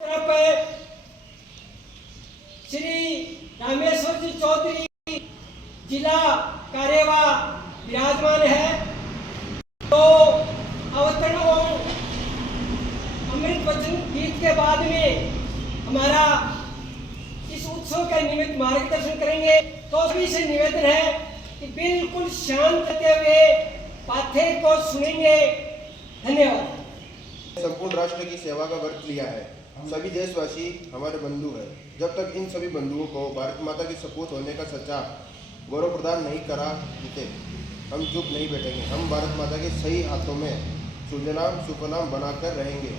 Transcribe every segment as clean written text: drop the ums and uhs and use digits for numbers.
तरफ श्री रामेश्वर जी चौधरी जिला कार्यवाह विराजमान है। तो अवतरण और अमृत वचन गीत के बाद में हमारा इस उत्सव के निमित्त मार्गदर्शन करेंगे। तो सभी से निवेदन है कि बिल्कुल शांत रहते हुए पाठ्य को सुनेंगे। धन्यवाद। संपूर्ण राष्ट्र की सेवा का व्रत लिया है। सभी देशवासी हमारे बंधु हैं। जब तक इन सभी बंधुओं को भारत माता के सपूत होने का सच्चा गौरव प्रदान नहीं करा देते, हम चुप नहीं बैठेंगे। हम भारत माता के सही हाथों में सुजलाम सुफलाम बनाकर रहेंगे।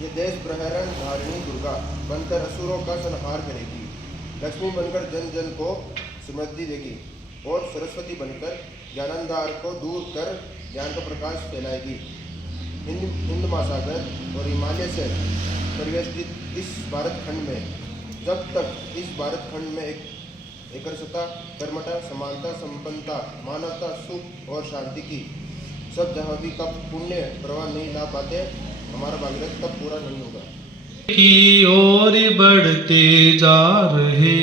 ये देश प्रहरण धारिणी दुर्गा बनकर असुरों का संहार करेगी, लक्ष्मी बनकर जन जन को समृद्धि देगी और सरस्वती बनकर ज्ञानांधार को दूर कर ज्ञान का प्रकाश फैलाएगी। हिंद महासागर और हिमालय से परिवेष्टित इस भारत खंड में, जब तक इस भारत खंड में एकरसता, कर्मठा, समानता, संपन्नता, मानवता, सुख और शांति की सब जहाँ भी कब पुण्य प्रवाह नहीं ला पाते, हमारा भागीरथ तब पूरा नहीं होगा। की ओर बढ़ते जा रहे,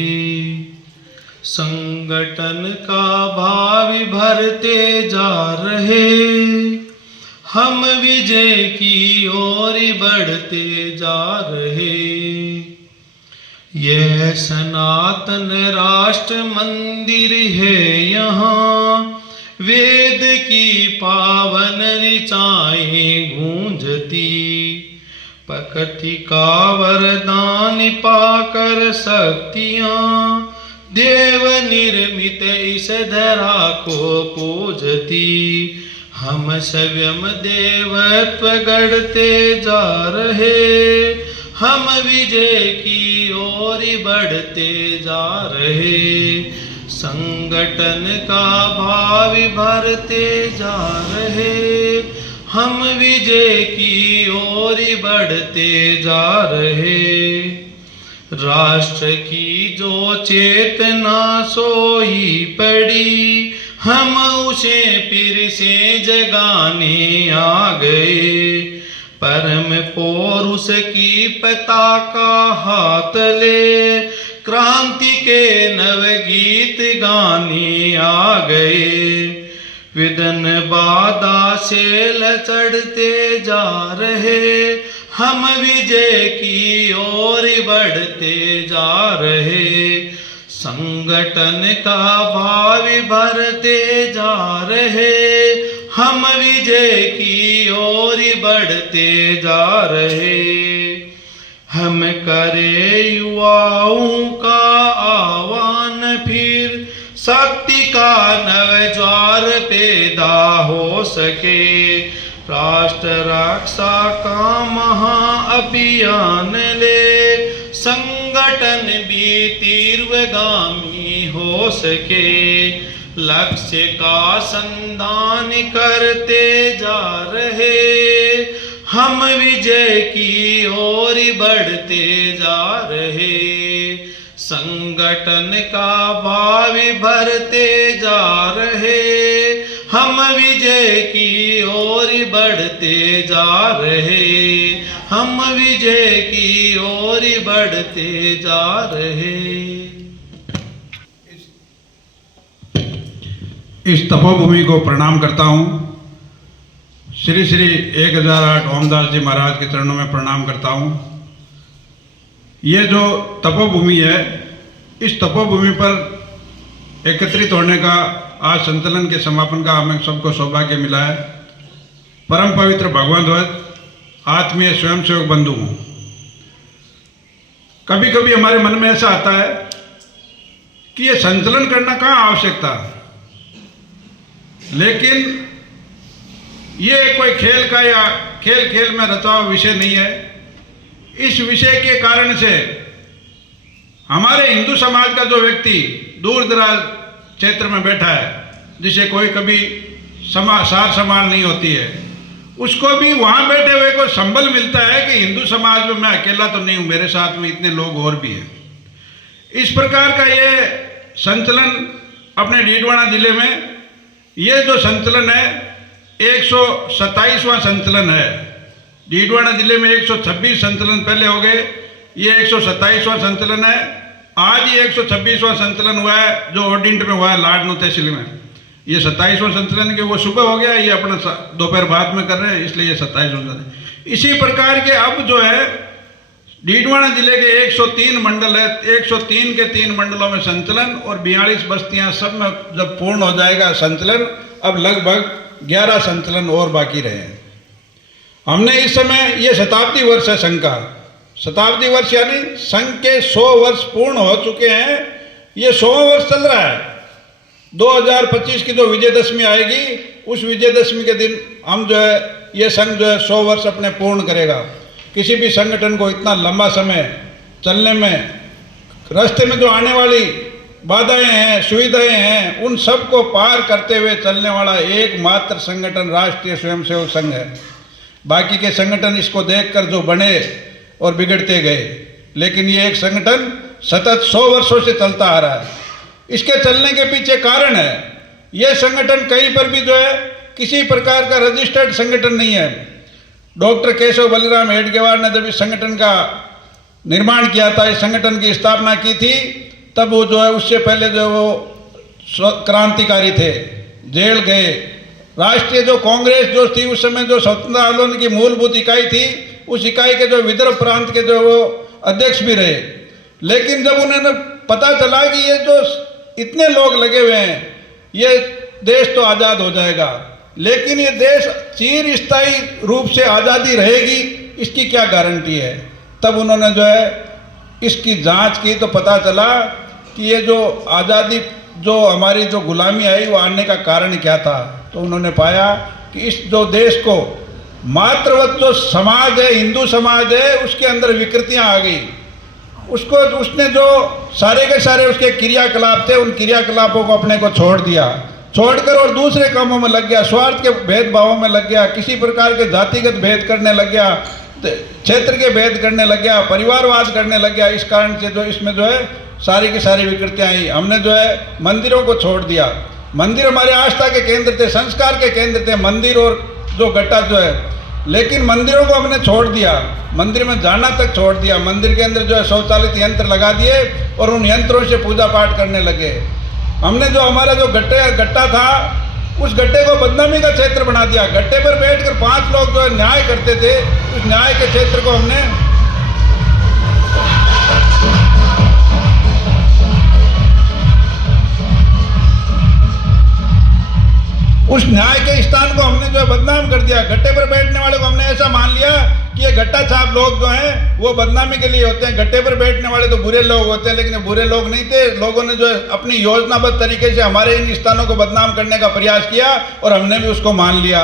संगठन का भावी भरते जा रहे, हम विजय की ओर बढ़ते जा रहे। यह सनातन राष्ट्र मंदिर है, यहाँ वेद की पावन ऋचाएं गूंजती, प्रकृति का वरदान पाकर शक्तियाँ देव निर्मित इस धरा को पूजती। हम स्वयं देवत्व गढ़ते जा रहे, हम विजय की ओर बढ़ते जा रहे। संगठन का भावी भरते जा रहे, हम विजय की ओर बढ़ते जा रहे। राष्ट्र की जो चेतना सोई पड़ी, हम उसे फिर से जगाने आ गए। परम पौरुष की पताका हाथ ले, क्रांति के नवगीत गाने आ गए। विदन बाधा से लचड़ते जा रहे, हम विजय की ओर बढ़ते जा रहे। संगठन का भावी भरते जा रहे, हम विजय की ओर बढ़ते जा रहे। हम करे युवाओं का आह्वान, फिर शक्ति का नवज्वार पैदा हो सके। राष्ट्र रक्षा का महाअभियान ले, संगठन भी तीव्रगामी हो सके। लक्ष्य का संधान करते जा रहे, हम विजय की ओर बढ़ते जा रहे। संगठन का भावी भरते जा रहे, हम विजय की ओर बढ़ते जा रहे। हम विजय की ओर बढ़ते जा रहे। इस तपोभूमि को प्रणाम करता हूँ। श्री श्री 1008 ओमदास जी महाराज के चरणों में प्रणाम करता हूँ। ये जो तपोभूमि है, इस तपोभूमि पर एकत्रित होने का आज संचलन के समापन का हमें सबको सौभाग्य मिला है। परम पवित्र भगवान ध्वज आत्मीय स्वयंसेवक बंधु हूँ। कभी कभी हमारे मन में ऐसा आता है कि ये संचलन करना कहाँ आवश्यक था, लेकिन ये कोई खेल का या खेल खेल में रचा हुआ विषय नहीं है। इस विषय के कारण से हमारे हिंदू समाज का जो व्यक्ति दूर दराज क्षेत्र में बैठा है, जिसे कोई कभी सार संभाल नहीं होती है, उसको भी वहाँ बैठे हुए को संबल मिलता है कि हिंदू समाज में मैं अकेला तो नहीं हूँ, मेरे साथ में इतने लोग और भी हैं। इस प्रकार का ये संचलन अपने डीडवाना जिले में, ये जो संचलन है 127वां संचलन है। डीडवाना जिले में 126 संचलन पहले हो गए, ये 127वां संचलन है। आज ही 126वां संचलन हुआ है जो ऑर्डिनेट में हुआ है लाडनू तहसील में। ये 27वां संचलन के वो सुबह हो गया, ये अपना दोपहर बाद में कर रहे हैं, इसलिए ये 27वां संचलन। इसी प्रकार के अब जो है डीडवाना जिले के 103 मंडल है, 103 के 3 मंडलों में संचलन और 42 बस्तियां सब में जब पूर्ण हो जाएगा संचलन, अब लगभग 11 संचलन और बाकी रहे हैं। हमने इस समय ये शताब्दी वर्ष है संघ का, शताब्दी वर्ष यानी संघ के 100 वर्ष पूर्ण हो चुके हैं, ये 100वां वर्ष चल रहा है। 2025 की जो विजयदशमी आएगी उस विजयदशमी के दिन हम जो है ये संघ जो है 100 वर्ष अपने पूर्ण करेगा। किसी भी संगठन को इतना लंबा समय चलने में, रास्ते में जो आने वाली बाधाएं हैं, सुविधाएं हैं, उन सब को पार करते हुए चलने वाला एकमात्र संगठन राष्ट्रीय स्वयंसेवक संघ है। बाकी के संगठन इसको देखकर जो बने और बिगड़ते गए, लेकिन ये एक संगठन सतत 100 वर्षों से चलता आ रहा है। इसके चलने के पीछे कारण है, ये संगठन कहीं पर भी जो है किसी प्रकार का रजिस्टर्ड संगठन नहीं है। डॉक्टर केशव बलिराम हेडगेवार ने जब इस संगठन का निर्माण किया था, इस संगठन की स्थापना की थी, तब वो जो है उससे पहले जो वो क्रांतिकारी थे, जेल गए। राष्ट्रीय जो कांग्रेस जो थी उस समय जो स्वतंत्रता आंदोलन की मूलभूत इकाई थी, उस इकाई के जो विदर्भ प्रांत के जो वो अध्यक्ष भी रहे। लेकिन जब उन्हें पता चला कि ये जो इतने लोग लगे हुए हैं, ये देश तो आज़ाद हो जाएगा, लेकिन ये देश चिरस्थायी रूप से आज़ादी रहेगी, इसकी क्या गारंटी है। तब उन्होंने जो है इसकी जांच की तो पता चला कि ये जो आज़ादी, जो हमारी जो गुलामी आई, वो आने का कारण क्या था। तो उन्होंने पाया कि इस जो देश को मात्रवत जो समाज है, हिंदू समाज है, उसके अंदर विकृतियां आ गई। उसको उसने जो सारे के सारे उसके क्रियाकलाप थे, उन क्रियाकलापों को अपने को छोड़ दिया, छोड़कर और दूसरे कामों में लग गया, स्वार्थ के भेदभावों में लग गया, किसी प्रकार के जातिगत भेद करने लग गया, क्षेत्र के भेद करने लग गया, परिवारवाद करने लग गया। इस कारण से जो इसमें जो है सारी की सारी विकृतियाँ आई। हमने जो है मंदिरों को छोड़ दिया। मंदिर हमारे आस्था के केंद्र थे, संस्कार के केंद्र थे, मंदिर और जो गट्टा जो है, लेकिन मंदिरों को हमने छोड़ दिया, मंदिर में जाना तक छोड़ दिया। मंदिर के अंदर जो है शौचालित यंत्र लगा दिए और उन यंत्रों से पूजा पाठ करने लगे। हमने जो हमारा जो गट्टा था, उस गट्टे को बदनामी का क्षेत्र बना दिया। गट्टे पर बैठकर 5 लोग जो है न्याय करते थे, उस न्याय के क्षेत्र को हमने उस न्याय के स्थान को हमने जो है बदनाम कर दिया। गट्टे पर बैठने वाले को हमने ऐसा मान लिया कि ये गट्टा छाप लोग जो हैं वो बदनामी के लिए होते हैं, गट्टे पर बैठने वाले तो बुरे लोग होते हैं। लेकिन ये बुरे लोग नहीं थे। लोगों ने जो है अपनी योजनाबद्ध तरीके से हमारे इन स्थानों को बदनाम करने का प्रयास किया और हमने भी उसको मान लिया।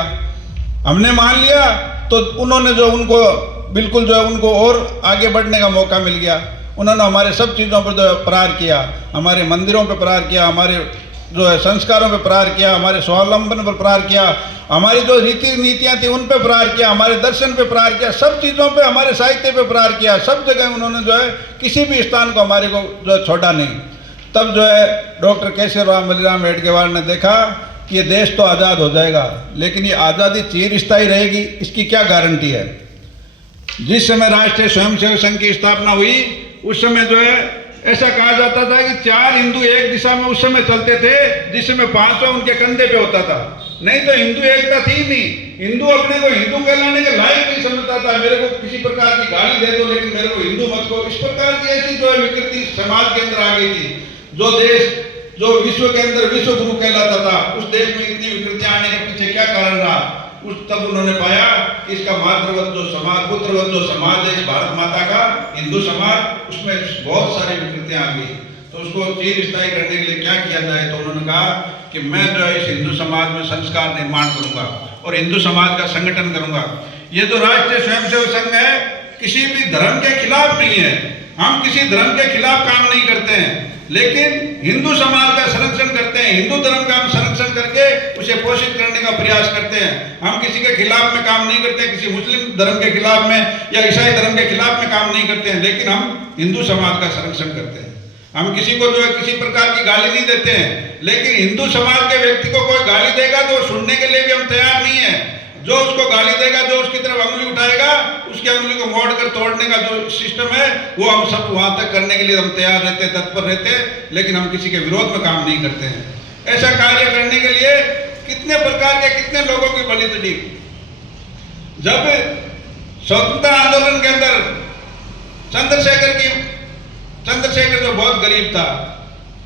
हमने मान लिया तो उन्होंने जो उनको बिल्कुल जो है उनको और आगे बढ़ने का मौका मिल गया। उन्होंने हमारे सब चीज़ों पर जो है प्रहार किया, हमारे मंदिरों पर प्रहार किया, हमारे जो है संस्कारों पे प्रहार किया, हमारे स्वावलंबन पर प्रहार किया, हमारी जो रीति नीतियाँ थी उन पे प्रहार किया, हमारे दर्शन पे प्रहार किया, सब चीज़ों पे, हमारे साहित्य पे प्रहार किया। सब जगह उन्होंने जो है किसी भी स्थान को हमारे को जो है छोड़ा नहीं। तब जो है डॉक्टर केशव बलिराम हेडगेवार ने देखा कि ये देश तो आज़ाद हो जाएगा, लेकिन ये आज़ादी चिरस्थायी रहेगी, इसकी क्या गारंटी है। जिस समय राष्ट्रीय स्वयंसेवक संघ की स्थापना हुई उस समय जो है ऐसा कहा जाता था कि 4 हिंदू एक दिशा में उस समय चलते थे, जिस समय 5वां उनके कंधे पे होता था। नहीं तो हिंदू एकता थी नहीं। हिंदू अपने को हिंदू कहलाने के लायक नहीं समझता था। मेरे को किसी प्रकार की गाली दे दो लेकिन मेरे को हिंदू मत को। इस प्रकार की ऐसी जो है विकृति समाज के अंदर आ गई थी। जो देश जो विश्व के अंदर विश्व गुरु कहलाता था, उस देश में इतनी विकृतियां आने के पीछे क्या कारण रहा। तब उन्होंने पाया कि इसका मातृवत जो समाज, पुत्रवत जो समाज है इस भारत माता का, हिंदू समाज, उसमें बहुत सारी विकृतियां आ गई। तो उसको चिरस्थायी करने के लिए क्या किया जाए। तो उन्होंने कहा कि मैं जो है इस हिंदू समाज में संस्कार निर्माण करूंगा और हिंदू समाज का संगठन करूंगा। ये जो राष्ट्रीय स्वयंसेवक संघ है किसी भी धर्म के खिलाफ नहीं है। हम किसी धर्म के खिलाफ काम नहीं करते हैं, लेकिन हिंदू समाज का संरक्षण करते हैं। हिंदू धर्म का हम संरक्षण करके उसे पोषित करने का प्रयास करते हैं। हम किसी के खिलाफ में काम नहीं करते, किसी मुस्लिम धर्म के खिलाफ में या ईसाई धर्म के खिलाफ में काम नहीं करते हैं, लेकिन हम हिंदू समाज का संरक्षण करते हैं। हम किसी को जो है किसी प्रकार की गाली नहीं देते हैं, लेकिन हिंदू समाज के व्यक्ति को कोई गाली देगा तो सुनने के लिए भी हम तैयार नहीं है। जो उसको गाली देगा, जो उसकी तरफ अंगुली उठाएगा, उसकी अंगुली को मोड़ कर तोड़ने का जो सिस्टम है वो हम सब वहां तक करने के लिए हम तैयार रहते, तत्पर रहते, लेकिन हम किसी के विरोध में काम नहीं करते हैं। ऐसा कार्य करने के लिए कितने प्रकार के कितने लोगों की बलि चढ़ी। जब स्वतंत्रता आंदोलन के अंदर चंद्रशेखर जो बहुत गरीब था,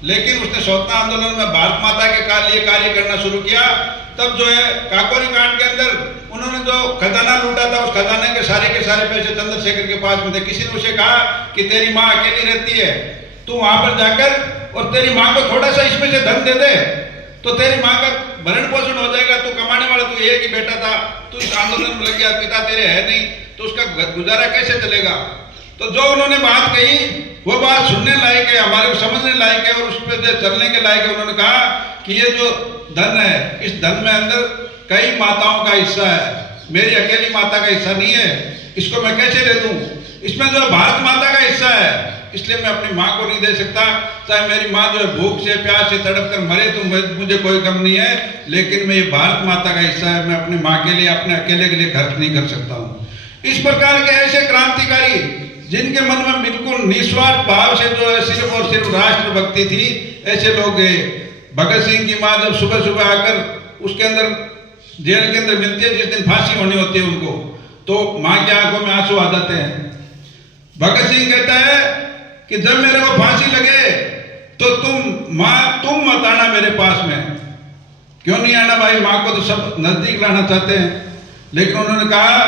लेकिन उसने स्वतंत्रता आंदोलन में भारत माता के लिए कार्य करना शुरू किया, तब जो है काकोरी कांड के अंदर उन्होंने जो खजाना लूटा था, उस खजाने के सारे पैसे चंद्रशेखर के पास में थे। किसी ने उसे कहा कि तेरी माँ अकेली रहती है, तू वहां पर जाकर और तेरी माँ को थोड़ा सा इसमें से धन दे दे, तो तेरी माँ का भरण पोषण हो जाएगा। तू कमाने वाला, तू एक ही बेटा था, तू इस आंदोलन में लग गया, पिता तेरे है नहीं, तो उसका गुजारा कैसे चलेगा। तो जो उन्होंने बात कही वो बात सुनने लायक है, हमारे को समझने लायक है और उस पर चलने के लायक है। उन्होंने कहा कि ये जो धन है, इस धन में अंदर कई माताओं का हिस्सा है, मेरी अकेली माता का हिस्सा नहीं है, इसको मैं कैसे दे दूं। इसमें जो भारत माता का हिस्सा है, इसलिए मैं अपनी माँ को नहीं दे सकता। चाहे मेरी माँ जो है भूख से प्यास से तड़प कर मरे तो मुझे कोई गम नहीं है, लेकिन मैं ये भारत माता का हिस्सा है, मैं अपनी माँ के लिए, अपने अकेले के लिए खर्च नहीं कर सकता हूँ। इस प्रकार के ऐसे क्रांतिकारी जिनके मन में बिल्कुल निस्वार्थ भाव से जो है सिर्फ और सिर्फ राष्ट्र भक्ति थी, ऐसे लोग गए। भगत सिंह की माँ जब सुबह सुबह आकर उसके अंदर जेल के अंदर मिलती है, जिस दिन फांसी होनी होती है उनको, तो माँ की आंखों में आंसू आ जाते हैं। भगत सिंह कहता है कि जब मेरे को फांसी लगे तो तुम मत आना मेरे पास में। क्यों नहीं आना भाई, माँ को तो सब नजदीक लाना चाहते हैं। लेकिन उन्होंने कहा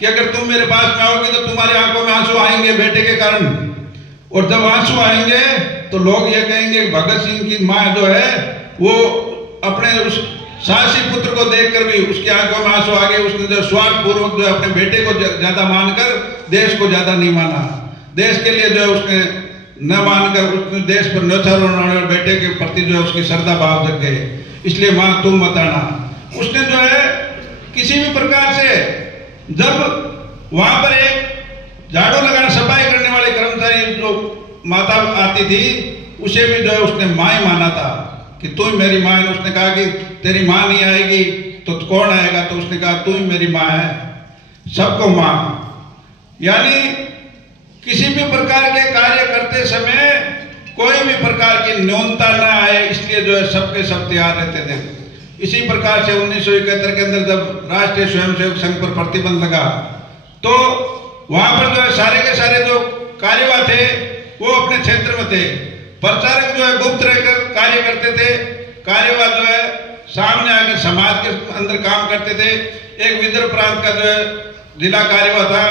कि अगर तुम मेरे पास में आओगे तो तुम्हारी आंखों में आंसू आएंगे बेटे के कारण, और जब आंसू आएंगे तो लोग ये कहेंगे भगत सिंह की माँ जो है वो अपने उस साहसी पुत्र को देखकर भी उसकी आंखों में आंसू आ गए। उसने जो स्वार्थ पूर्वक जो अपने बेटे को ज्यादा मानकर देश को ज्यादा नहीं माना, देश के लिए जो है उसने न मानकर उसने देश पर न्यौछावर उड़ाने और बेटे के प्रति जो है उसकी श्रद्धा भाव जग गए। इसलिए माँ तुम मत आना। उसने जो है किसी भी प्रकार से, जब वहां पर एक झाड़ू लगाने सफाई करने वाले कर्मचारी जो माता आती थी, उसे भी जो है उसने माँ ही माना था कि तू ही मेरी माँ है। उसने कहा कि तेरी माँ नहीं आएगी तो कौन आएगा, तो उसने कहा तू ही मेरी माँ है, सबको माँ। यानी किसी भी प्रकार के कार्य करते समय कोई भी प्रकार की न्यूनता न आए, इसलिए जो है सबके सब तैयार रहते थे। इसी प्रकार से 1971 के अंदर जब राष्ट्रीय स्वयंसेवक संघ पर प्रतिबंध लगा, तो वहां पर जो है सारे के सारे जो कार्यवाह थे वो अपने क्षेत्र में थे। प्रचारक जो है गुप्त रहकर कार्य करते थे, कार्यवाह जो है सामने आकर समाज के अंदर काम करते थे। एक विदर्भ प्रांत का जो है जिला कार्यवाह था,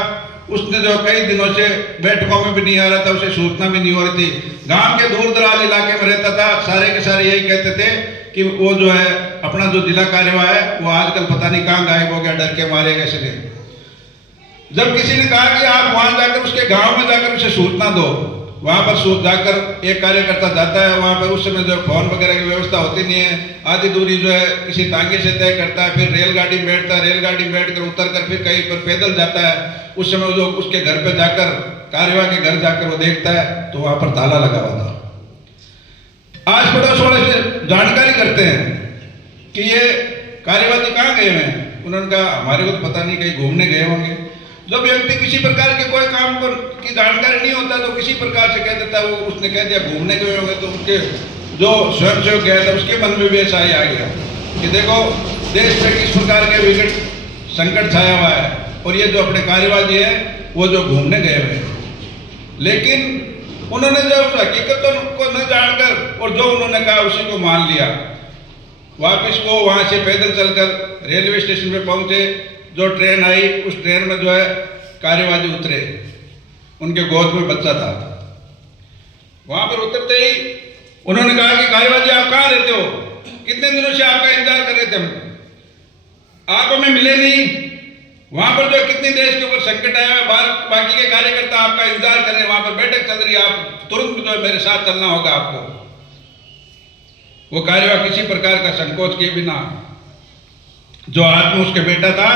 उसने जो कई दिनों से बैठकों में भी नहीं आ रहा था, उसे सूचना भी नहीं हो रही थी। गांव के दूर दराज इलाके में रहता था। सारे के सारे यही कहते थे कि वो जो है अपना जो जिला कार्यवाह है वो आजकल पता नहीं कहाँ गायब हो गया, डर के मारे कैसे नहीं। जब किसी ने कहा कि आप वहां जाकर उसके गांव में जाकर उसे सूचना दो, वहां पर जाकर एक कार्यकर्ता जाता है, वहां पर उस समय जो फोन वगैरह की व्यवस्था होती नहीं है, आधी दूरी जो है किसी तांगे से तय करता है, फिर रेलगाड़ी में बैठता है, रेलगाड़ी में बैठकर उतर कर फिर कहीं पर पैदल जाता है। उस समय जो उसके घर पे जाकर, कार्यवाह के घर जाकर वो देखता है तो वहां पर ताला लगा हुआ था। आस पड़ोस वाले से जानकारी करते हैं कि ये कार्यवाह जी कहाँ गए हैं। उन्होंने कहा हमारे को तो पता नहीं, कहीं घूमने गए होंगे। जब व्यक्ति किसी प्रकार के कोई काम की जानकारी नहीं होता तो किसी प्रकार से कह देता है, वो उसने कह दिया घूमने गए होंगे, तो उसके जो स्वयंसेवक गया था उसके मन में भी ऐसा ही आ गया कि देखो देश में किस प्रकार के विकट संकट छाया हुआ है और ये जो अपने कार्यवाह जी है वो जो घूमने गए हुए हैं। लेकिन उन्होंने जो उस हकीकत को न जानकर और जो उन्होंने कहा उसी को मान लिया। वापिस वो वहां से पैदल चलकर रेलवे स्टेशन पे पहुंचे। जो ट्रेन आई उस ट्रेन में जो है कार्यवाह जी उतरे, उनके गोद में बच्चा था। वहां पर उतरते ही उन्होंने कहा कि कार्यवाह जी आप कहाँ रहते हो, कितने दिनों से आपका इंतजार कर रहे थे, आप हमें मिले नहीं। वहां पर जो कितनी देश के ऊपर संकट आया है, बाकी के कार्यकर्ता आपका इंतजार कर रहे हैं, वहां पर बैठक चल रही है, आप तुरंत जो है मेरे साथ चलना होगा आपको। वो कार्यवाह किसी प्रकार का संकोच किए बिना जो हाथ में उसके बेटा था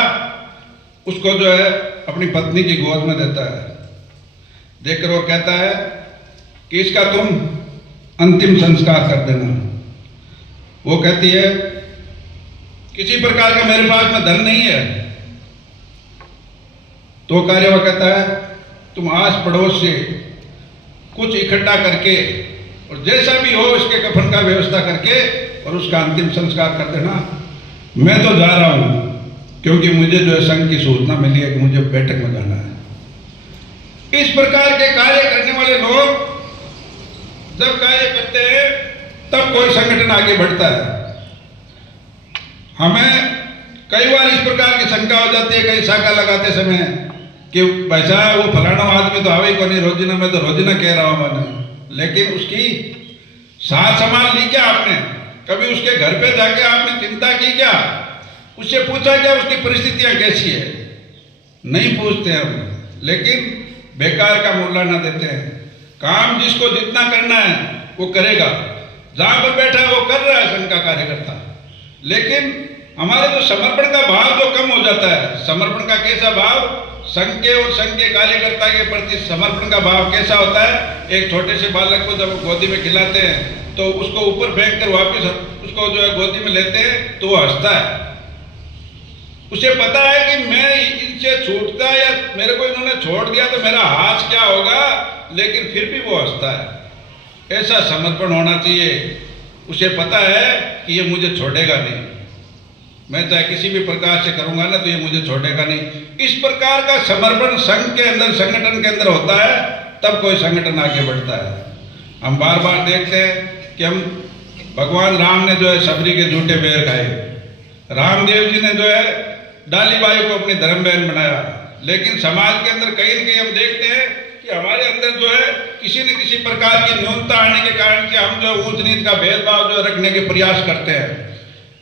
उसको जो है अपनी पत्नी की गोद में देता है। देखकर वो कहता है कि इसका तुम अंतिम संस्कार कर देना। वो कहती है किसी प्रकार का मेरे पास में धन नहीं है, तो कार्यवाह कहता है तुम आस पड़ोस से कुछ इकट्ठा करके और जैसा भी हो इसके कफन का व्यवस्था करके और उसका अंतिम संस्कार कर देना। मैं तो जा रहा हूं क्योंकि मुझे जो है संघ की सूचना मिली है कि मुझे बैठक में जाना है। इस प्रकार के कार्य करने वाले लोग जब कार्य करते हैं तब कोई संगठन आगे बढ़ता है। हमें कई बार इस प्रकार की शंका हो जाती है कई शाखा लगाते समय कि पैसा वो फलाना आदमी तो आवे को नहीं रोजिना, मैं तो रोजिना कह रहा हूं मैंने, लेकिन उसकी साथ संभाल ली क्या आपने? कभी उसके घर पे जाके आपने चिंता की क्या? उससे पूछा क्या उसकी परिस्थितियां कैसी है? नहीं पूछते हम, लेकिन बेकार का मूल्य ना देते हैं। काम जिसको जितना करना है वो करेगा, जहां पर बैठा है वो कर रहा है संघ का कार्यकर्ता, लेकिन हमारे जो समर्पण का भाव जो कम हो जाता है। समर्पण का कैसा भाव? संघ के और संघ के कार्यकर्ता के प्रति समर्पण का भाव कैसा होता है? एक छोटे से बालक को जब गोदी में खिलाते हैं तो उसको ऊपर फेंक कर वापिस उसको जो है गोदी में लेते हैं तो वो हंसता है। उसे पता है कि मैं इनसे छूटता या मेरे को इन्होंने छोड़ दिया तो मेरा हाथ क्या होगा, लेकिन फिर भी वो हंसता है। ऐसा समर्पण होना चाहिए। उसे पता है कि ये मुझे छोड़ेगा नहीं, मैं चाहे किसी भी प्रकार से करूंगा ना तो ये मुझे छोड़ेगा नहीं। इस प्रकार का समर्पण संघ के अंदर, संगठन के अंदर होता है, तब कोई संगठन आगे बढ़ता है। हम बार बार देखते हैं कि हम भगवान राम ने जो है सबरी के झूठे बेर खाए, रामदेव जी ने जो है डालीबाई को अपनी धर्म बहन बनाया, लेकिन समाज के अंदर कहीं न कहीं हम देखते हैं कि हमारे अंदर जो है किसी न किसी प्रकार की न्यूनता आने के कारण से हम जो ऊंच नीच का भेदभाव जो रखने के प्रयास करते हैं।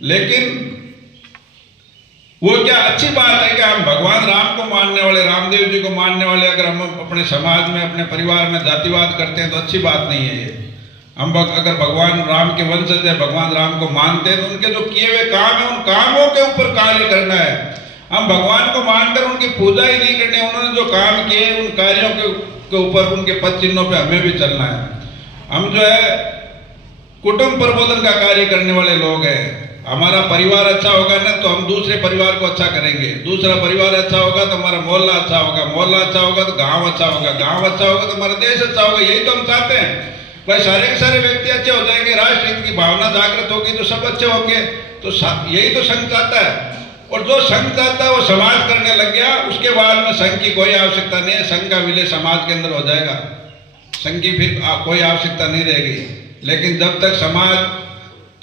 लेकिन वो क्या अच्छी बात है कि हम भगवान राम को मानने वाले, रामदेव जी को मानने वाले अगर हम अपने समाज में, अपने परिवार में जातिवाद करते हैं तो अच्छी बात नहीं है ये। हम अगर भगवान राम के वंशज है, भगवान राम को मानते हैं तो उनके जो किए हुए काम है उन कामों के ऊपर कार्य करना है। हम भगवान को मानकर उनकी पूजा ही नहीं करनी, उन्होंने जो काम किए उन कार्यों के ऊपर, उनके पद चिन्हों पे हमें भी चलना है। हम जो है कुटुंब प्रबोधन का कार्य करने वाले लोग हैं। हमारा परिवार अच्छा होगा ना तो हम दूसरे परिवार को अच्छा करेंगे, दूसरा परिवार अच्छा होगा तो हमारा मोहल्ला अच्छा होगा, मोहल्ला अच्छा होगा तो गांव अच्छा होगा, गांव अच्छा होगा तो हमारा देश अच्छा होगा। यही तो हम चाहते हैं भाई, सारे के सारे व्यक्ति अच्छे हो जाएंगे, राष्ट्र हित की भावना जागृत होगी तो सब अच्छे होंगे। तो यही तो संघ चाहता है, और जो संघ चाहता है वो समाज करने लग गया, उसके बाद में संघ की कोई आवश्यकता नहीं है। संघ का विलय समाज के अंदर हो जाएगा, संघ की फिर कोई आवश्यकता नहीं रहेगी। लेकिन जब तक समाज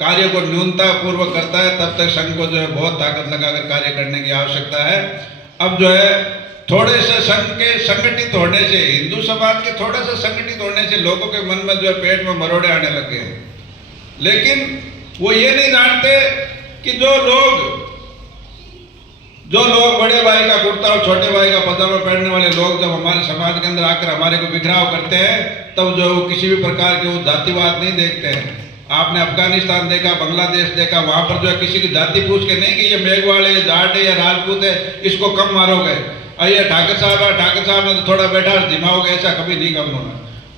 कार्य को न्यूनता पूर्वक करता है तब तक संघ को जो है बहुत ताकत लगाकर कार्य करने की आवश्यकता है। अब जो है थोड़े से संघ के संगठित होने से, हिंदू समाज के थोड़ा सा संगठित होने से लोगों के मन में जो है पेट में मरोड़े आने लग गए हैं। लेकिन वो ये नहीं जानते कि जो लोग बड़े भाई का कुर्ता और छोटे भाई का पजामा पहनने वाले लोग जब हमारे समाज के अंदर आकर हमारे को बिखराव करते हैं तब जो वो किसी भी प्रकार के वो जातिवाद नहीं देखते हैं। आपने अफगानिस्तान देखा, बांग्लादेश देखा, वहां पर जो है किसी की जाति पूछ के नहीं कि ये मेघवाल है, ये जाट है या राजपूत है, इसको कम मारोगे, ये ठाकर साहब है, ठाकर साहब ने तो थोड़ा बैठा जिमाओगे, ऐसा कभी नहीं कहा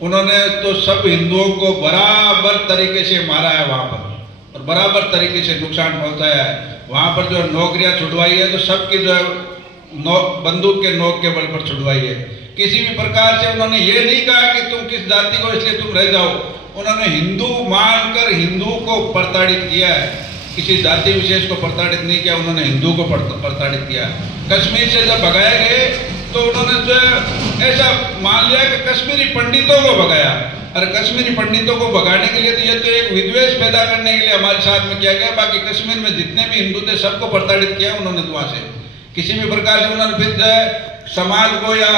उन्होंने। तो सब हिंदुओं को बराबर तरीके से मारा है वहां पर और बराबर तरीके से नुकसान पहुंचाया है। वहां पर जो नौकरियां छुड़वाई है तो सबकी जो है बंदूक के नोक के बल पर छुड़वाई है। किसी भी प्रकार से उन्होंने ये नहीं कहा कि तुम किस जाति को इसलिए तुम रह जाओ, उन्होंने हिंदू मानकर हिंदू को प्रताड़ित किया है, किसी जाति विशेष को प्रताड़ित नहीं किया, उन्होंने हिंदू को प्रताड़ित किया। कश्मीर से जब भगाए गए तो उन्होंने जो है ऐसा मान लिया कि कश्मीरी पंडितों को भगाया। और कश्मीरी पंडितों को भगाने के लिए तो ये तो एक विद्वेष पैदा करने के लिए हमारे साथ में किया गया। बाकी कश्मीर में जितने भी हिंदू थे सबको प्रताड़ित किया उन्होंने वहां से। किसी भी प्रकार से उन्होंने फिर जो है समाज को या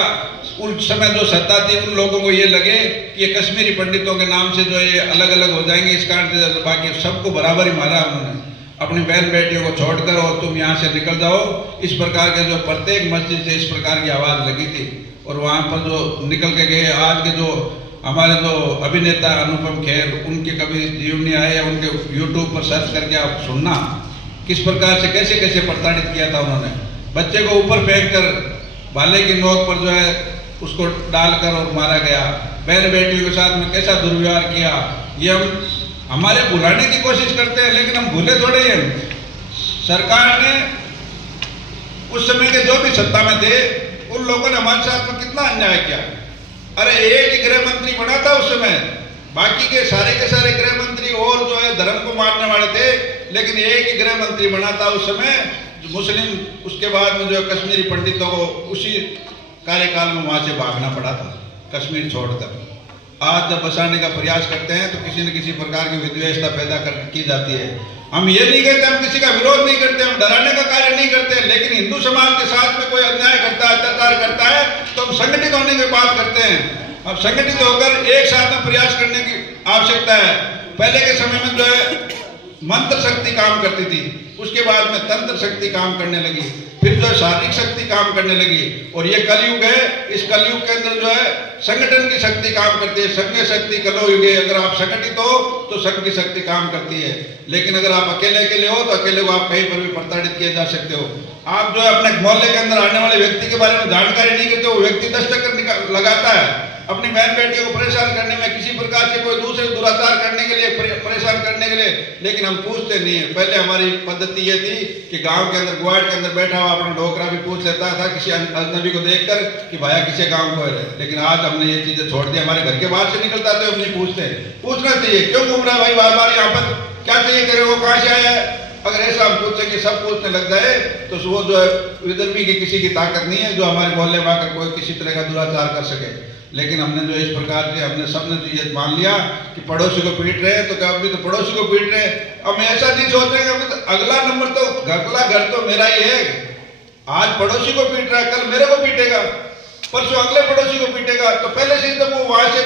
उस समय जो सत्ता थी उन लोगों को ये लगे कि ये कश्मीरी पंडितों के नाम से जो ये अलग अलग हो जाएंगे, इस कारण से बाकी सबको बराबर ही मारा उन्होंने, अपनी बहन बेटियों को छोड़कर, और तुम यहाँ से निकल जाओ। इस प्रकार के जो प्रत्येक मस्जिद से इस प्रकार की आवाज़ लगी थी और वहाँ पर जो निकल के गए। आज के जो हमारे जो अभिनेता अनुपम खेर, उनके कभी जीवनी आए या उनके यूट्यूब पर सर्च करके आप सुनना किस प्रकार से कैसे कैसे प्रताड़ित किया था उन्होंने। बच्चे को ऊपर फेंक कर भाले की नोक पर जो है उसको डालकर और मारा गया। बहन बेटियों के साथ में कैसा दुर्व्यवहार किया, ये हम हमारे भुलाने की कोशिश करते हैं, लेकिन हम भूले थोड़े हैं। सरकार ने उस समय के जो भी सत्ता में थे उन लोगों ने हमारे साथ में कितना अन्याय किया। अरे एक ही गृह मंत्री बना था उस समय, बाकी के सारे गृह मंत्री और जो है धर्म को मानने वाले थे, लेकिन एक ही गृह मंत्री बना था उस समय मुस्लिम। उसके बाद में जो है कश्मीरी पंडितों को उसी कार्यकाल में वहां से भागना पड़ा था कश्मीर छोड़कर। आज जब बसाने का प्रयास करते हैं तो किसी न किसी प्रकार की विद्वेषता पैदा की जाती है। हम ये नहीं कहते, हम किसी का विरोध नहीं करते, हम डराने का कार्य नहीं करते, लेकिन हिंदू समाज के साथ में कोई अन्याय करता है, अत्याचार करता है तो हम संगठित होने की बात करते हैं। अब संगठित होकर एक साथ में प्रयास करने की आवश्यकता है। पहले के समय में जो है मंत्र शक्ति काम करती थी, उसके बाद में तंत्र शक्ति काम करने लगी, फिर जो है शारीरिक शक्ति काम करने लगी, और ये कलयुग है। इस कलयुग के अंदर जो है संगठन की शक्ति काम करती है। संघ शक्ति कलयुग है। अगर आप संगठित हो तो संघ की शक्ति काम करती है, लेकिन अगर आप अकेले हो तो अकेले को आप कहीं पर भी प्रताड़ित किए जा सकते हो। आप जो है अपने मोहल्ले के अंदर आने वाले व्यक्ति के बारे में जानकारी नहीं करते, वो व्यक्ति 10 चक्कर लगाता है अपनी बहन बेटियों को परेशान करने में, किसी प्रकार से कोई दूसरे दुराचार करने के लिए, परेशान करने के लिए, लेकिन हम पूछते नहीं है। पहले हमारी पद्धति ये थी कि गांव के अंदर गुआड़ के अंदर बैठा हुआ अपना ढोकरा भी पूछ लेता था किसी अजनबी को देखकर कि भाया किसी गांव को है। लेकिन आज हमने ये चीजें छोड़ दी। हमारे घर के बाहर से निकलता तो हम नहीं पूछते। पूछना चाहिए, क्यों घूम रहा है भाई बार बार यहाँ पर, क्या चाहिए तेरे को, कहाँ से आया है। अगर ऐसा हम पूछेंगे, सब पूछने लग जाए तो वो जो है विदर्भी की किसी की ताकत नहीं है जो हमारे मोहल्ले में आकर कोई किसी तरह का दुराचार कर सके। लेकिन हमने जो इस प्रकार से हमने सबने तो ये मान लिया कि पड़ोसी को पीट रहे हैं तो क्या अभी तो पड़ोसी को पीट रहे हैं। अब मैं ऐसा नहीं सोच रहे कि तो अगला नंबर तो अगला घर तो मेरा ही है। आज पड़ोसी को पीट रहा है, कल मेरे को पीटेगा, परसों अगले पड़ोसी को पीटेगा। तो पहले से जब वो वहां से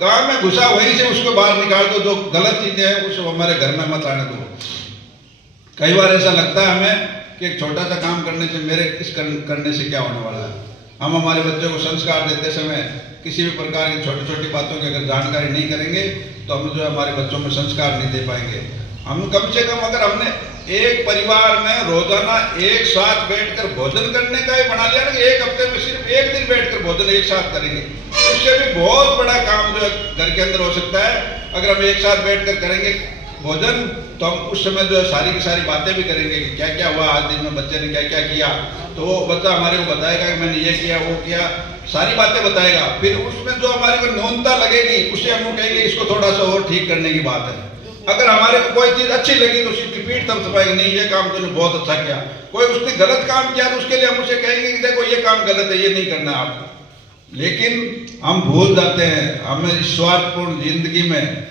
गांव में घुसा वहीं से उसको बाहर निकाल दो। जो गलत चीजें हैं उसको हमारे घर में मत आने दो। कई बार ऐसा लगता है हमें कि एक छोटा सा काम करने से मेरे इस करने से क्या होने वाला है। हम हमारे बच्चों को संस्कार देते समय किसी भी प्रकार की छोटी छोटी बातों की अगर जानकारी नहीं करेंगे तो हम जो हमारे बच्चों में संस्कार नहीं दे पाएंगे। हम कम से कम अगर हमने एक परिवार में रोजाना एक साथ बैठकर भोजन करने का ही बना लिया ना कि एक हफ्ते में सिर्फ एक दिन बैठकर भोजन एक साथ करेंगे, उससे भी बहुत बड़ा काम जो है घर के अंदर हो सकता है। अगर हम एक साथ बैठकर करेंगे भोजन तो हम उस समय जो है सारी की सारी बातें भी करेंगे कि क्या क्या हुआ आज दिन में, बच्चे ने क्या क्या किया। तो वो बच्चा हमारे को बताएगा कि मैंने ये किया वो किया, सारी बातें बताएगा। फिर उसमें जो हमारे को न्यूनता लगेगी उसे हम कहेंगे इसको थोड़ा सा और ठीक करने की बात है। अगर हमारे को कोई चीज अच्छी लगी तो उसकी पीठ तब छपाएंगे, नहीं ये काम तूने बहुत अच्छा किया। कोई उसने गलत काम किया तो उसके लिए हम उसे कहेंगे कि देखो ये काम गलत है, ये नहीं करना आपको। लेकिन हम भूल जाते हैं, हमें स्वार्थपूर्ण जिंदगी में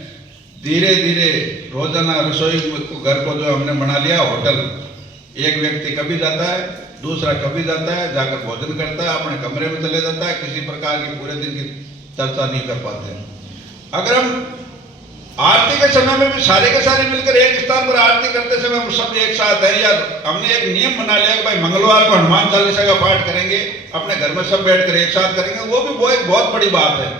धीरे धीरे रोजाना रसोई घर को जो हमने बना लिया होटल। एक व्यक्ति कभी जाता है, दूसरा कभी जाता है, जाकर भोजन करता है, अपने कमरे में चले जाता है, किसी प्रकार की पूरे दिन की चर्चा नहीं कर पाते हैं। अगर हम आरती के समय में भी सारे के सारे मिलकर एक स्थान पर आरती करते समय हम सब एक साथ हैं, या हमने एक नियम बना लिया कि भाई मंगलवार को हनुमान चालीसा का पाठ करेंगे, अपने घर में सब बैठकर एक साथ करेंगे, वो भी एक बहुत बड़ी बात है।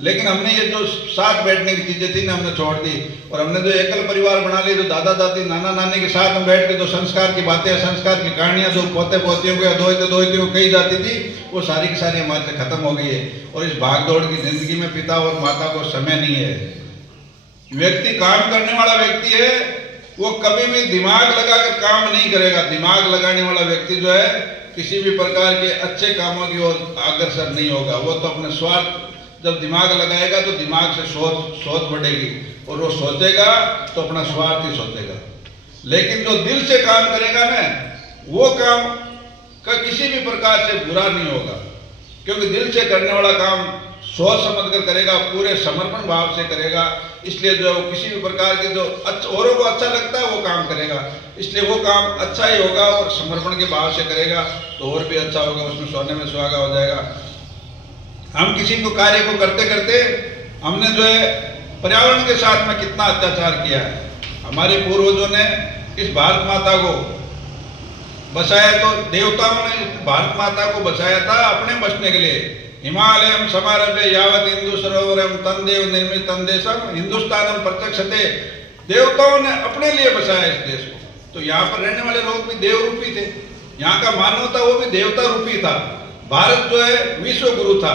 लेकिन हमने ये जो साथ बैठने की चीजें थी ना हमने छोड़ दी, और हमने जो एकल परिवार बना लिए, जो दादा दादी नाना नानी के साथ में बैठ के जो संस्कार की बातें, संस्कार की कहानियां जो पोते पोतियों को या दोहितियों को कही जाती थी, वो सारी की सारी हमारे से खत्म हो गई है। और इस भागदौड़ की जिंदगी में पिता और माता को समय नहीं है। व्यक्ति काम करने वाला व्यक्ति है, वो कभी भी दिमाग लगाकर काम नहीं करेगा। दिमाग लगाने वाला व्यक्ति जो है किसी भी प्रकार के अच्छे कामों की ओर अग्रसर नहीं होगा। वो तो अपने स्वार्थ, जब दिमाग लगाएगा तो दिमाग से सोच बढ़ेगी, और वो सोचेगा तो अपना स्वार्थ ही सोचेगा। लेकिन जो दिल से काम करेगा ना, वो काम का किसी भी प्रकार से बुरा नहीं होगा, क्योंकि दिल से करने वाला काम सोच समझ कर करेगा, पूरे समर्पण भाव से करेगा। इसलिए जो किसी भी प्रकार के जो औरों को अच्छा लगता है वो काम करेगा, इसलिए वो काम अच्छा ही होगा, और समर्पण के भाव से करेगा तो और भी अच्छा होगा, उसमें सोने में सुहागा हो जाएगा। हम किसी को कार्य को करते करते हमने जो है पर्यावरण के साथ में कितना अत्याचार किया है। हमारे पूर्वजों ने इस भारत माता को बसाया, तो देवताओं ने भारत माता को बसाया था अपने बसने के लिए। हिमालयम समारभ्य यावत हिंदू सरोवरम तंदेव निर्मित तंदेशम हिंदुस्तानम प्रत्यक्षते। देवताओं ने अपने लिए बसाया इस देश को। तो यहाँ पर रहने वाले लोग भी देव रूपी थे, यहाँ का मानव था वो भी देवता रूपी था। भारत जो है विश्व गुरु था,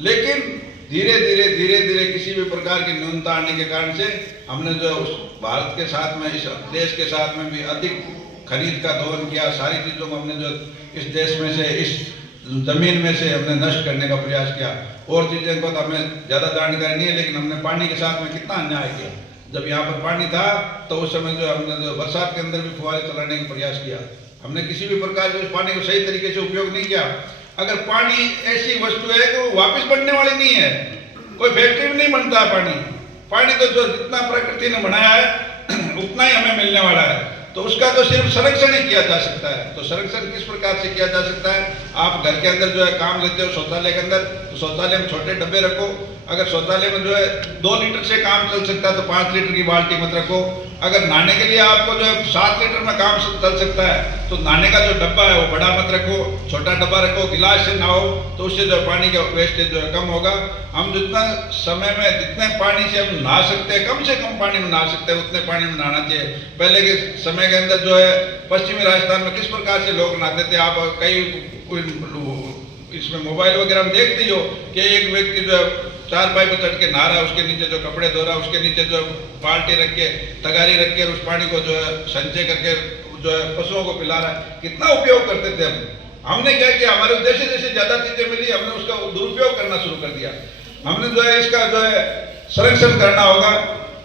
लेकिन धीरे धीरे किसी भी प्रकार की न्यूनता आने के कारण से हमने जो उस भारत के साथ में, इस देश के साथ में भी अधिक खरीद का दोहन किया, सारी चीज़ों को हमने जो इस देश में से, इस जमीन में से हमने नष्ट करने का प्रयास किया। और चीज़ें को तो हमें ज़्यादा जानकारी नहीं है, लेकिन हमने पानी के साथ में कितना अन्याय किया। जब यहाँ पर पानी था तो उस समय जो हमने जो बरसात के अंदर भी फुहारे चलाने का प्रयास किया, हमने किसी भी प्रकार से उस पानी को सही तरीके से उपयोग नहीं किया। अगर पानी ऐसी वस्तु है कि वो वापस बनने वाली नहीं है, कोई फैक्ट्री में नहीं बनता है पानी तो जो जितना प्रकृति ने बनाया है उतना ही हमें मिलने वाला है, तो उसका तो सिर्फ संरक्षण ही किया जा सकता है। तो संरक्षण किस प्रकार से किया जा सकता है? आप घर के अंदर जो है काम लेते हो शौचालय के अंदर, तो शौचालय में छोटे डब्बे रखो। अगर शौचालय में जो है 2 लीटर से काम चल सकता है तो 5 लीटर की बाल्टी मत रखो। अगर नहाने के लिए आपको जो है 7 लीटर में काम चल सकता है तो नहाने का जो डब्बा है वो बड़ा मत रखो, छोटा डब्बा रखो। गिलास से नहाओ तो उससे जो पानी का वेस्टेज जो है कम होगा। हम जितना समय में जितने पानी से हम नहा सकते हैं, कम से कम पानी में नहा सकते हैं, उतने पानी में नहाना चाहिए। पहले के समय के अंदर जो है पश्चिमी राजस्थान में किस प्रकार से लोग नहाते थे, आप कई इसमें मोबाइल वगैरह में देखते हो कि एक व्यक्ति जो है चारपाई पर चढ़ के नहा रहा है, उसके नीचे जो कपड़े धो रहा है, उसके नीचे जो बाल्टी रख के, तगारी रख के उस पानी को जो है संचय करके जो है पशुओं को पिला रहा है। कितना उपयोग करते थे हमने क्या किया, हमारे जैसे जैसे ज्यादा चीजें मिली हमने उसका दुरुपयोग करना शुरू कर दिया। हमने जो है इसका जो है संरक्षण करना होगा।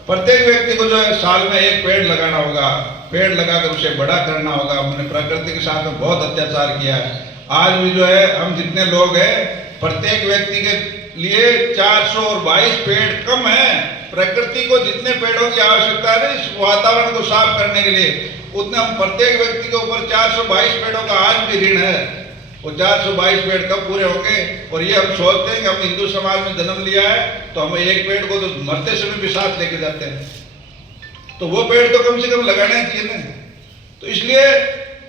प्रत्येक व्यक्ति को जो है साल में 1 पेड़ लगाना होगा, पेड़ लगाकर उसे बड़ा करना होगा। हमने प्रकृति के साथ में बहुत अत्याचार किया है। आज भी जो है हम जितने लोग हैं, प्रत्येक व्यक्ति के लिए 422 पेड़ कम है। प्रकृति को जितने पेड़ों की आवश्यकता है इस वातावरण को साफ करने के लिए, उतने हम प्रत्येक व्यक्ति के ऊपर 422 पेड़ों का आज भी ऋण है। वो 422 पेड़ कब पूरे होंगे? और ये हम सोचते हैं कि हम हिंदू समाज में जन्म लिया है तो हम 1 पेड़ को तो मरते समय भी साथ लेके जाते हैं, तो वो पेड़ तो कम से कम लगाने चाहिए ना। तो इसलिए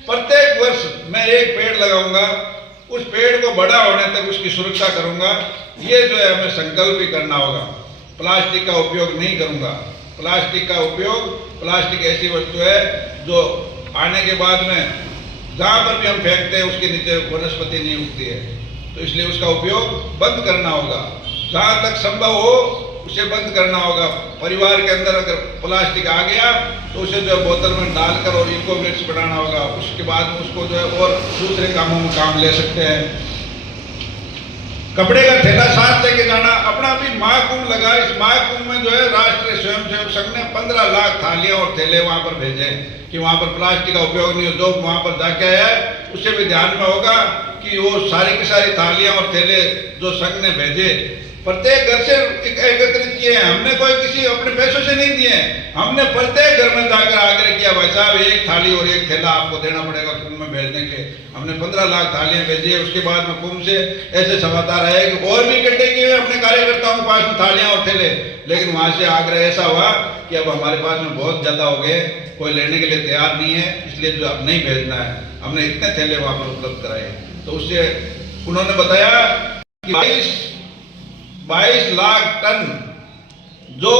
प्रत्येक वर्ष मैं 1 पेड़ लगाऊंगा, उस पेड़ को बड़ा होने तक उसकी सुरक्षा करूंगा। ये जो है हमें संकल्प भी करना होगा। प्लास्टिक का उपयोग नहीं करूंगा। प्लास्टिक का उपयोग, प्लास्टिक ऐसी वस्तु है जो आने के बाद में जहाँ पर भी हम फेंकते हैं उसके नीचे वनस्पति नहीं उगती है, तो इसलिए उसका उपयोग बंद करना होगा। जहाँ तक संभव हो उसे बंद करना होगा। परिवार के अंदर अगर प्लास्टिक आ गया तो उसे जो है बोतल में डालकर और इको ब्रिक्स बनाना होगा। उसके बाद में उसको जो है और दूसरे कामों में काम ले सकते हैं। कपड़े का थैला साथ लेके जाना। अपना भी महाकुंभ लगा, इस महाकुंभ में जो है राष्ट्रीय स्वयंसेवक संघ ने 15 लाख थालियां और थैले वहां पर भेजे कि वहां पर प्लास्टिक का उपयोग नहीं हो। जो वहां पर जाके आया है उससे भी ध्यान में होगा कि वो सारी की सारी थालियां और थैले जो संघ ने भेजे प्रत्येक घर से एकत्रित किए हैं। हमने कोई किसी अपने पैसों से नहीं दिए हैं। हमने प्रत्येक घर में जाकर आग्रह किया, भाई साहब 1 थाली और 1 थैला आपको देना पड़ेगा कुंभ में भेजने के। हमने 15 लाख थालियां भेजी है। उसके बाद में कुंभ से ऐसे समाचार आए कि और भी इकट्ठे किए अपने कार्यकर्ताओं के पास में थालियां और थैले, लेकिन वहां से आग्रह ऐसा हुआ कि अब हमारे पास में बहुत ज्यादा हो गए, कोई लेने के लिए तैयार नहीं है, इसलिए जो अब नहीं भेजना है। हमने इतने थैले वहां पर उपलब्ध कराए। तो उससे उन्होंने बताया कि 22 लाख टन जो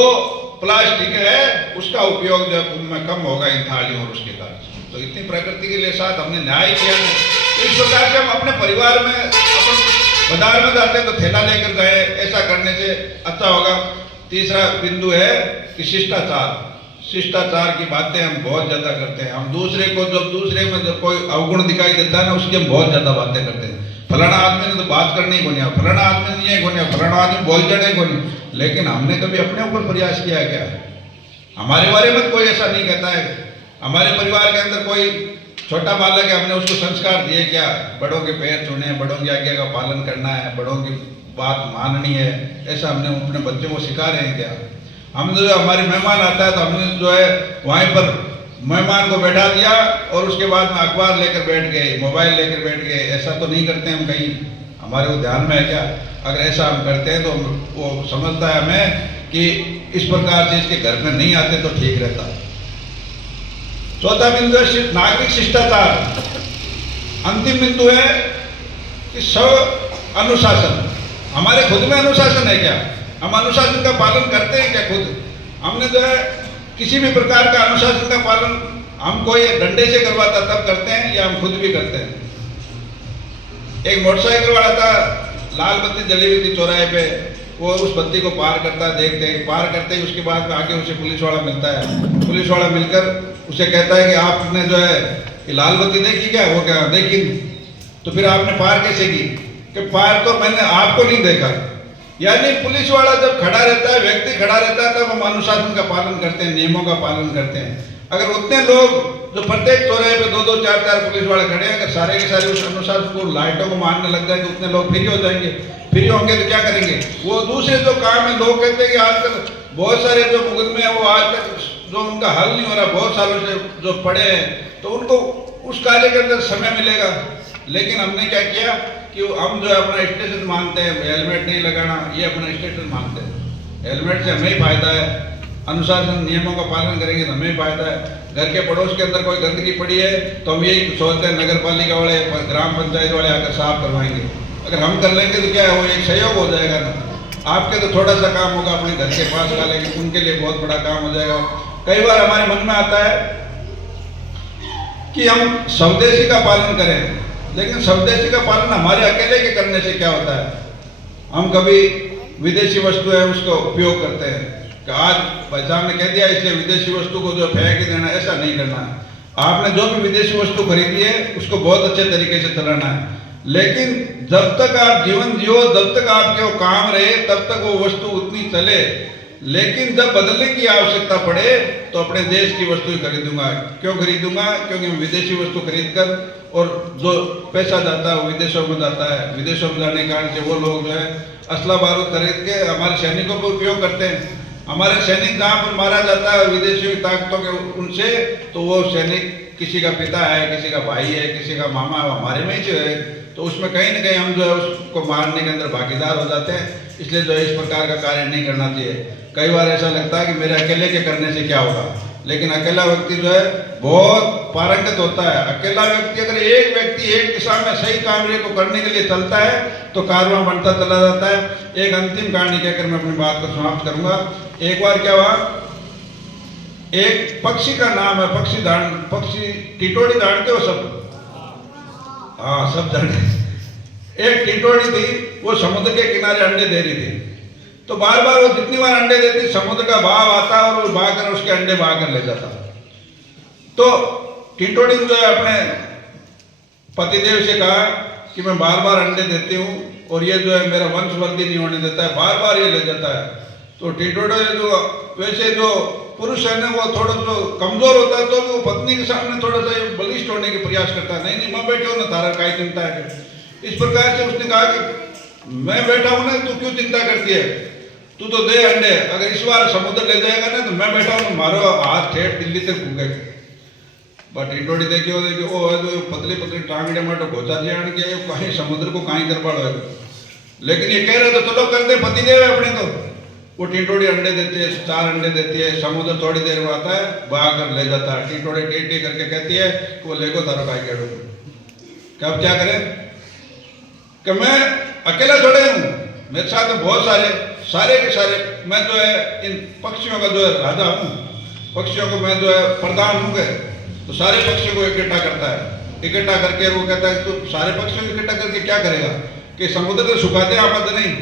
प्लास्टिक है उसका उपयोग जो कुंभ में कम होगा इन थालियों और उसके कारण। तो इतनी प्रकृति के लिए साथ हमने न्याय किया है। तो इस प्रकार से हम अपने परिवार में अपन बाजार में जाते हैं तो थैला लेकर गए, ऐसा करने से अच्छा होगा। तीसरा बिंदु है कि शिष्टाचार। शिष्टाचार की बातें हम बहुत ज्यादा करते हैं। हम दूसरे को जब दूसरे में जब कोई अवगुण दिखाई देता है ना, उसकी हम बहुत ज्यादा बातें करते हैं। फलाना आदमी ने तो बात करनी ही कोनी, फलाना आदमी ने ये कोनी, फलाना आदमी बोल जाने कोनी। लेकिन हमने कभी अपने ऊपर प्रयास किया क्या? हमारे बारे में कोई ऐसा नहीं कहता है। हमारे परिवार के अंदर कोई छोटा बालक है, हमने उसको संस्कार दिए क्या? बड़ों के पैर छूने, बड़ों की आज्ञा का पालन करना है, बड़ों की बात माननी है, ऐसा हमने अपने बच्चों को सिखा रहे हैं क्या? हम जो हमारे मेहमान आता है तो हमने जो है वहीं पर मेहमान को बैठा दिया और उसके बाद में अखबार लेकर बैठ गए, मोबाइल लेकर बैठ गए, ऐसा तो नहीं करते हम कहीं। हमारे को ध्यान में है क्या? अगर ऐसा हम करते हैं तो वो समझता है हमें कि इस प्रकार से इसके घर में नहीं आते तो ठीक रहता। चौथा बिंदु है नागरिक शिष्टाचार। अंतिम बिंदु है कि स्व अनुशासन। हमारे खुद में अनुशासन है क्या? हम अनुशासन का पालन करते हैं क्या खुद? हमने जो है किसी भी प्रकार का अनुशासन का पालन हम कोई डंडे से करवाता तब करते हैं या हम खुद भी करते हैं? एक मोटरसाइकिल वाला था, लाल बत्ती जली हुई थी चौराहे पे, वो उस बत्ती को पार करता है, देखते हैं, पार करते ही उसके बाद आगे उसे पुलिस वाला मिलता है। पुलिस वाला मिलकर उसे कहता है कि आपने जो है कि लाल बत्ती देखी क्या? वो क्या देखी। तो फिर आपने पार कैसे की? कि पार तो मैंने आपको नहीं देखा। यानी पुलिस वाला जब खड़ा रहता है, व्यक्ति खड़ा रहता है, तब हम अनुशासन का पालन करते हैं, नियमों का पालन करते हैं। अगर उतने लोग जो प्रत्येक चौराहे पे 2-2, 4-4 पुलिस वाले खड़े हैं, अगर सारे के सारे उस अनुशासन को लाइटों को मारने लग जाए तो उतने लोग फ्री हो जाएंगे। फ्री होंगे तो क्या करेंगे? वो दूसरे जो काम है, लोग कहते हैं कि आजकल बहुत सारे जो मुकदमे हैं वो आज तक जो उनका हल नहीं हो रहा, बहुत सालों से जो पड़े हैं, तो उनको उस कार्य के अंदर समय मिलेगा। लेकिन हमने क्या किया कि हम जो है अपना स्टेशन मानते हैं, हेलमेट नहीं लगाना ये अपना स्टेशन मानते हैं। हेलमेट से हमें ही फायदा है, अनुशासन नियमों का पालन करेंगे तो हमें फायदा है। घर के पड़ोस के अंदर कोई गंदगी पड़ी है तो हम यही सोचते हैं नगर पालिका वाले, ग्राम पंचायत वाले आकर साफ करवाएंगे। अगर हम कर लेंगे तो क्या है, वो एक सहयोग हो जाएगा ना। आपके तो थोड़ा सा काम होगा अपने घर के पास वाले, लेकिन उनके लिए बहुत बड़ा काम हो जाएगा। कई बार हमारे मन में आता है कि हम स्वदेशी का पालन करें, लेकिन स्वदेशी का पालन हमारे अकेले के करने से क्या होता है? हम कभी विदेशी वस्तु है उसका उपयोग करते हैं कि आज भाई साहब ने कह दिया इसलिए विदेशी वस्तु को जो फेंक देना, ऐसा नहीं करना है। आपने जो भी विदेशी वस्तु खरीदी है उसको बहुत अच्छे तरीके से चलाना है। लेकिन जब तक आप जीवन जियो, जब तक आपके वो काम रहे, तब तक वो वस्तु उतनी चले। लेकिन जब बदलने की आवश्यकता पड़े तो अपने देश की वस्तु ही खरीदूंगा। क्यों खरीदूंगा? क्योंकि मैं विदेशी वस्तु खरीद कर, और जो पैसा जाता है वो विदेशों में जाता है, विदेशों में जाने के कारण से वो लोग जो है असला बारूद खरीद के हमारे सैनिकों को उपयोग करते हैं। हमारे सैनिक जहाँ पर मारा जाता है विदेशी ताकतों के उनसे, तो वो सैनिक किसी का पिता है, किसी का भाई है, किसी का मामा है, हमारे में ही जो है, तो उसमें कहीं ना कहीं हम जो है उसको मारने के अंदर भागीदार हो जाते हैं। इसलिए जो है इस प्रकार का कार्य नहीं करना चाहिए। कई बार ऐसा लगता है कि मेरे अकेले के करने से क्या होगा, लेकिन अकेला व्यक्ति जो है बहुत पारंगत होता है। अकेला व्यक्ति, अगर एक व्यक्ति एक दिशा में सही कार्य को करने के लिए चलता है तो कारवां बढ़ता चला जाता है। एक अंतिम कहानी कहकर मैं अपनी बात को समाप्त करूंगा। एक बार क्या हुआ, एक पक्षी का नाम है, पक्षी टिटोड़ी जानते हो सब? हाँ, सब जानते। एक टिटोड़ी थी, वो समुद्र के किनारे अंडे दे रही थी। तो बार बार वो जितनी बार अंडे देती, समुद्र का भाव आता और वो भागकर उसके अंडे भागकर ले जाता। तो टिटोड़ी जो है अपने पतिदेव से कहा कि मैं बार बार अंडे देती हूँ और ये जो है मेरा वंशवृद्धि नहीं होने देता है, बार बार ये ले जाता है। तो टिटोड़ी जो वैसे जो पुरुष है ना, वो थोड़ा जो कमजोर होता है तो वो पत्नी के सामने थोड़ा सा बलिष्ठ होने के प्रयास करता है। नहीं मैं बैठे हो ना, तारा काय चिंता है। इस प्रकार से उसने कहा कि मैं बैठा हूं ना, तू क्यों चिंता करती है? तू तो दे अंडे, अगर इस बार समुद्र ले जाएगा ना तो मैं बैठा हूं, मारो हाथ ठेठ दिल्ली तक भूखे। बट टिटोड़ी देखियो ओ जो पतली पतली टांगड़े में तो घोचा जी आन के कहीं समुद्र को कहीं कर पाड़ो। लेकिन ये कह रहे तो चलो कर दे, पति देव है अपने। तो वो टिटोड़ी अंडे देती है, 4 अंडे देती है, समुद्र थोड़ी देर में आता है, भाग कर ले जाता है। टिटोड़ी टी करके कहती है कि वो लेको तारो काय केड़ो। कब क्या करें कि मैं अकेला थोड़े हूँ, मेरे साथ में बहुत सारे के सारे, मैं जो है इन पक्षियों का जो है राजा हूँ, पक्षियों को मैं जो है प्रधान हूँ। तो सारे पक्षियों को इकट्ठा करता है, इकट्ठा करके वो कहता है तो सारे पक्षियों को इकट्ठा करके क्या करेगा कि समुद्र तो सुखा दे, आपद नहीं।